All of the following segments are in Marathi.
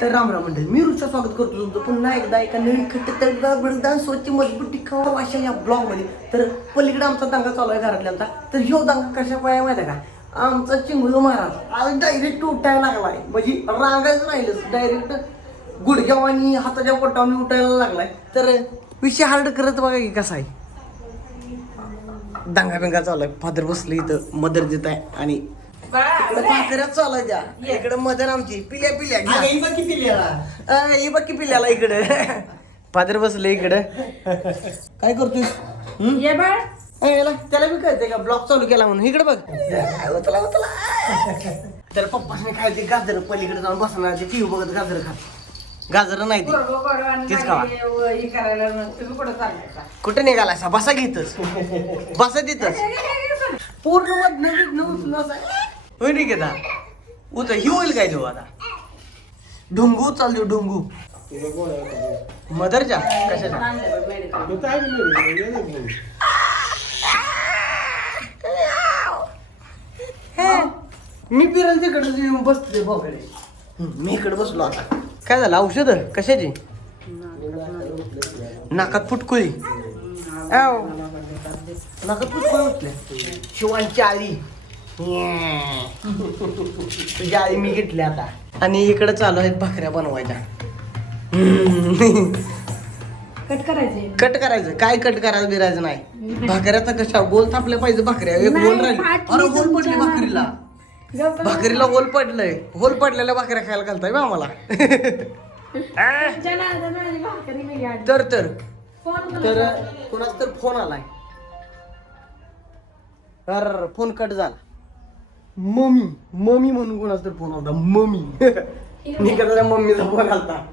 तर राम मंडळी, मी रुचा स्वागत करतो तुमचं पुन्हा एकदा एका नवीन खट्ट स्वच्छ मजबूत खावा अशा या ब्लॉग मध्ये. तर पलीकडे आमचा दंगा चालू आहे घरातल्यांचा. तर ह्यो दंगा कशा पाया माहिती आहे का, आमचा चिंगळू महाराज आज डायरेक्ट उठायला लागलाय. म्हणजे रांगायचं राहिलंच, डायरेक्ट गुडघ्याव आणि हाताच्या पोटावर उठायला लागलाय. तर विषय हार्ड करत बघा की कसा आहे. दंगा बिंगा चालू आहे. फादर बसले इथं, मदर देत आहे आणि भाकऱ्या चालू द्या. इकडे मदर आमची पिल्या ही बाकी पिल्याला इकडे फादर बसले इकडे. काय करतोय त्याला बी कळतंय का ब्लॉग चालू केला म्हणून. इकडे बघ तर पप्पाने खायचे गाजर, पलीकडे जाऊन बसणार टीव्ही बघत गाजर खात. गाजर नाही तीच खावा. कुठे निघाला बसा घेतच बसा देतच पूर्ण होय नाही घेता उत ही होईल काय देऊ आता. ढोंगू चालू ढोंगू मदरच्या कशाच्या मी फिरायला तिकडे येऊन बसते भाऊकडे. मी इकडे बसलो आता. काय झालं औषध कशाची. नाकात फुटकुळी नाकात फुटकुळी उठले. शिवांची आळी तुझ्या आई मी घेतली आता. आणि इकडे चालू आहेत भाकऱ्या बनवायच्या. कट करायचं काय कट करायचं बिरायचं नाही. भाकऱ्याचा कशा गोल थापल्या पाहिजे. भाकऱ्या एक गोल राहिली. अरे गोल पडली भाकरीला. भाकरीला होल पडलंय. होल पडलेल्या भाकऱ्या खायला घालताय बा आम्हाला. तर कोणाच तर फोन आलाय. अर फोन कट झाला. मम्मी म्हणून कोणाच तर फोन आलता. मम्मीचा फोन आलता.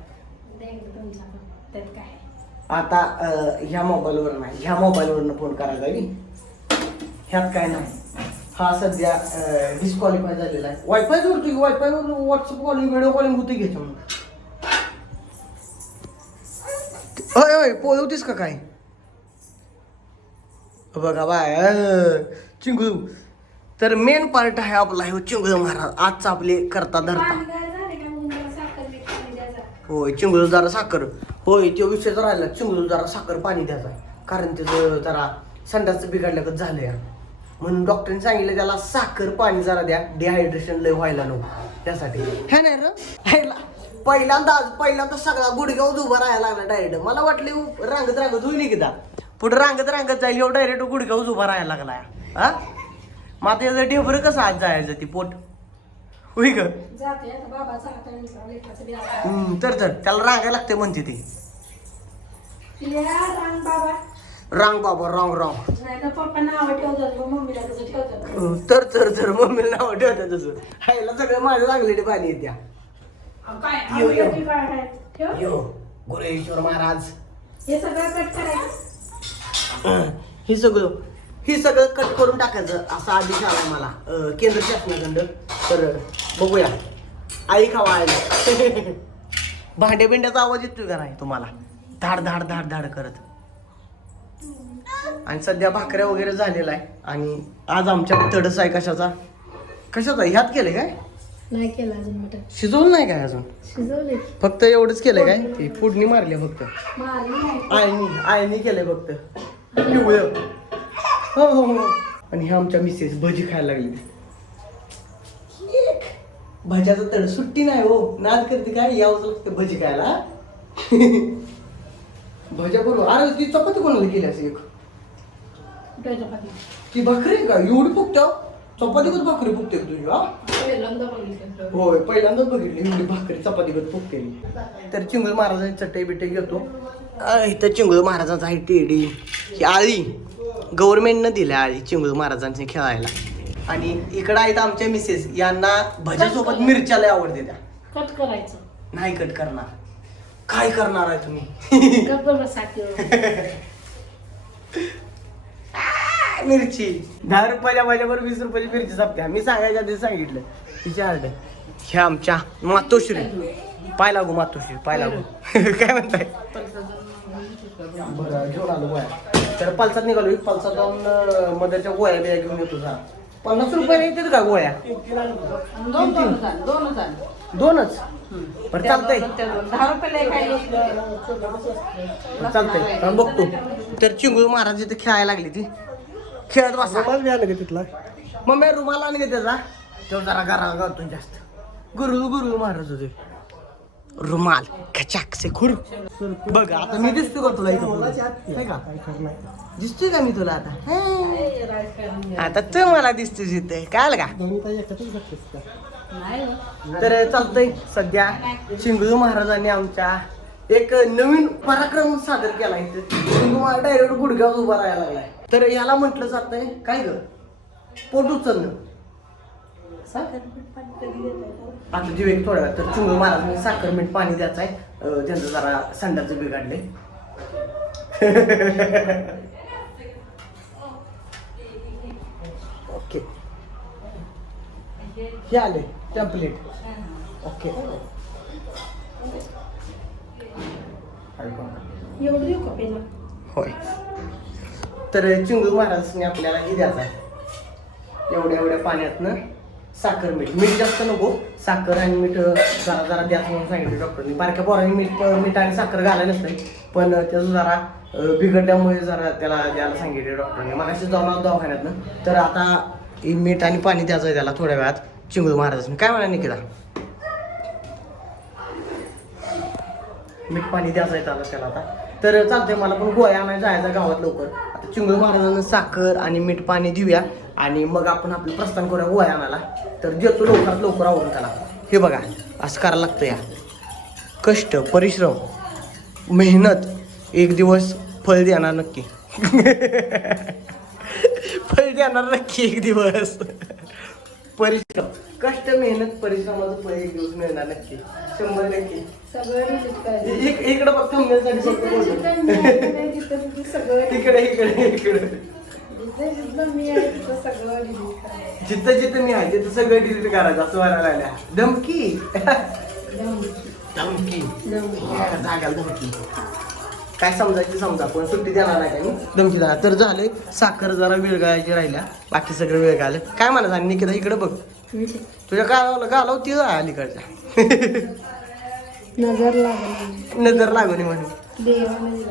आता ह्या मोबाईलवर नाही, ह्या मोबाईलवरनं फोन करायचा. ह्यात काय नाही. हा सध्या डिस्क्वालिफाय झालेला आहे. वायफाय जोडतो. वायफायवर व्हॉट्सअप कॉलिंग व्हिडिओ कॉलिंग होते घ्यायच्यामुळे. होय पोहवतीस का काय बघा बाय चिंगळू. तर मेन पार्ट आहे आपला हे चिंगळू महाराज आजचा आपले करता धरता. होय चिंगळू जरा साखर. होय तो विषय राहिला. चिंगळू जरा साखर पाणी द्यायचा. कारण त्याचं जरा संडासचं बिघडल्यागत झालंय म्हणून डॉक्टरने सांगितलं त्याला साखर पाणी जरा द्या. डिहायड्रेशन लय व्हायला नको त्यासाठी. हे नाही र पहिल्यांदा सगळा गुडघ्यावर उभा राहायला लागला डायरेक्ट. मला वाटले रांगत होईल की दा पुढे रांगत जाईल. एवढं डायरेक्ट गुडघ्यावर उभा राहायला लागला. हा मग आता याचं ढेबर कसं आज जायचं ती पोट होई ग. तर त्याला रांगायला लागते म्हणते ती. रांग बाबा रांग तर मम्मीला नाव ठेवतात तसं. हायला सगळं माझं लागलेली पाणी येत्या. गुरेश्वर महाराज हे सगळं कट करून टाकायचं असा आदेश आलाय मला केंद्र शासनाकडं. तर बघूया. आई खावा आईला. भांड्या बिंड्याचा आवाज येतोय का नाही तुम्हाला. धाड धाड धाड धाड करत. आणि सध्या भाकऱ्या वगैरे झालेला आहे. आणि आज आमच्या तडस आहे कशाचा ह्यात केलंय काय नाही केलं अजून मटण. शिजवलं नाही काय अजून. शिजवले फक्त एवढंच केलंय काय. ती फोडणी मारली फक्त. आईनी केलंय फक्त पिवळं. हो आणि ह्या आमच्या मिसेस भजी खायला लागली. भज्याचं तड सुट्टी नाही हो. नाद करते काय यावंच लागतं भजी खायला. भज्या बरोबर. अरे ती चपाती कोणाला केली असं एक ती भाकरी का एवढी फुकत्या. चपातीगत भाकरी फुकते तुझी. होय पहिल्यांदाच बघितली एवढी भाकरी चपातीगत फुकते. तर चिंगळू महाराजांची चटई बिटई घेतो. इथं चिंगळू महाराजांचा आहे टेडी. ही आळी गव्हर्नमेंटनं दिल्या आळी चिंगळू महाराजांची खेळायला. आणि इकडं आहेत आमच्या मिसेस. यांना भज्यासोबत मिरच्या लय आवडते. त्या कट करायचं नाही कट करणार. काय करणार आहे तुम्ही. मिरची 10 रुपयाच्या भाज्यावर 20 रुपयाची मिरची सापत्या. मी सांगायच्या आधी सांगितलं तिच्या हार्ड. ह्या आमच्या मातोश्री पाय लागू. मातोश्री पाय लागू. काय म्हणताय. बरं घेऊन आलो गोळ्या. तर पालसात निघालो. पालसात जाऊन मदरच्या गोळ्या बिया घेऊन येतो. 50 रुपयाला येतात का गोळ्या? दोनच? बरं चालतंय. 10 रुपयाला चालतंय हा, बघतो. तर चिंगू महाराज इथे खेळायला लागली ती. खेळत बसा. रुमाल मिळालं का तिथला? मग मी रुमाला आणि त्याचा तो जरा गारा गावतो जास्त. गुरु महाराज होते. रुमाल खचाक से खुर. बघ आता मी दिसतो का तुला इथं? है का? दिसतोय का मी तुला आता? आता तू मला दिसतोस इथे काय का? दोन्ही ताई एकत्रच बसतेस का? तर चालतंय सध्या चिंगू महाराजांनी आमच्या एक नवीन पराक्रम सादर केला इथे. चिंगू महाराज डायरेक्ट गुडघ्यावर उभा राहायला लागलाय. तर याला म्हटलं जातंय काय ग? पोट उचलणं. आता जीव एक थोड्या वेळ. तर चिंगू महाराजांनी साखर मीठ पाणी द्यायचं आहे. त्यांचं जरा संडाचं बिघडले. ओके हे आले टेम्पलेट. ओके एवढं देऊ का पहिला? होय. तर चिंगू महाराजांनी आपल्याला हे द्यायचं आहे. एवढ्या पाण्यातनं साखर मीठ जास्त नको. साखर आणि मीठ जरा जरा द्यायचं म्हणून सांगितलं डॉक्टरनी. बारक्या पोरांनी मीठ आणि साखर घालायला नसते. पण त्याचं जरा बिघडल्यामुळे जरा त्याला द्यायला सांगितले डॉक्टरने. मगाशी जाऊन आलो दवाखान्यातनं. तर आता मीठ आणि पाणी द्यायचं आहे त्याला थोड्या वेळात. चिंगू महाराजांनी काय म्हणा निकिता? मीठ पाणी द्यायचं आहे त्याला आता. तर चालतंय मला पण गोळ्या आणायला जायचं गावात लवकर. आता चिंगू महाराजांना साखर आणि मीठ पाणी देऊया आणि मग आपण आपलं प्रस्थान करूया गोळ्या आणायला. तर देतो लवकरात लवकर आवरून त्याला. हे बघा असं करायला लागतं या. कष्ट परिश्रम मेहनत एक दिवस फळ देणार नक्की. फळ देणार नक्की एक दिवस. परिश्रम कष्ट मेहनत परिश्रमाचं फळ एक दिवस मिळणार नक्की 100%. सगळं delete करायचं. इकडं बघ थांबण्यासाठी जिथं मी आहे नाही तिथं तिथं सगळं इकडे जिथं मी आहे तिथं सगळं delete करायचं. जिथं मी आहे तिथं सगळं डिलीट करायचं असं व्हायला लागल्या. धमकी धमकी जागाल धमकी. काय समजायची समजा पण सुट्टी देणार नाही का मी? धमकी देणार. तर झाले साखर जरा विरघळायची राहिल्या. बाकी सगळं विरघळालं. काय म्हणत आणि निकिता इकडे बघ. तुझ्या गालाव ती अलीकडच्या. नजर लागली. नजर लागू नये म्हणून. देवाने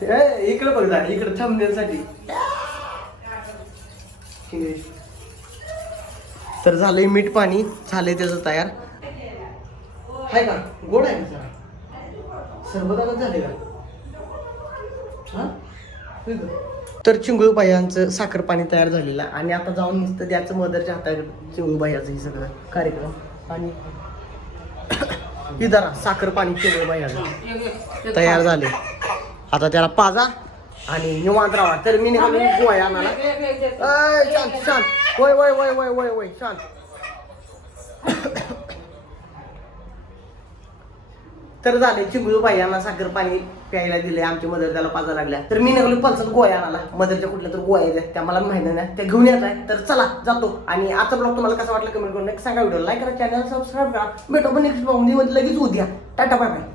दिलाय. इकडे बघ जा इकडे थांबण्यासाठी. तर झालंय मीठ पाणी झालंय त्याचं तयार. आहे का गोड आहे का जरा? सरबतागत झाले का? हा? होय का? तर चिंगूबाईयांचं साखर पाणी तयार झालेलं आहे. आणि आता जाऊन नुसतं द्यायचं मदरच्या हातात चिंगूबाईचं हे सगळं कार्यक्रम. आणि ही जरा साखर पाणी चिंगूबाईचं तयार झाले. आता त्याला पाजा आणि निवांत राहा. तर मी निघालो गोळ्या आणायला. शांत शांत. वय शांत. तर झाले चिंगू यांना साखर पाणी प्यायला दिले. आमची मदर त्याला पाजा लागल्या. तर मी निघालो पलसत गोळ्या आणायला. मदरच्या कुठल्या तर गोळ्या द्या त्या मला माहिती नाही त्या घेऊन येत आहे. तर चला जातो. आणि आजचा ब्लॉग तुम्हाला कसा वाटला कमेंट करून सांगा. व्हिडिओ लाईक करा चॅनल सबस्क्राईब करा. भेटू पण नेक्स्ट ब्लॉग मध्ये लगेच उद्या. Tata bye bye.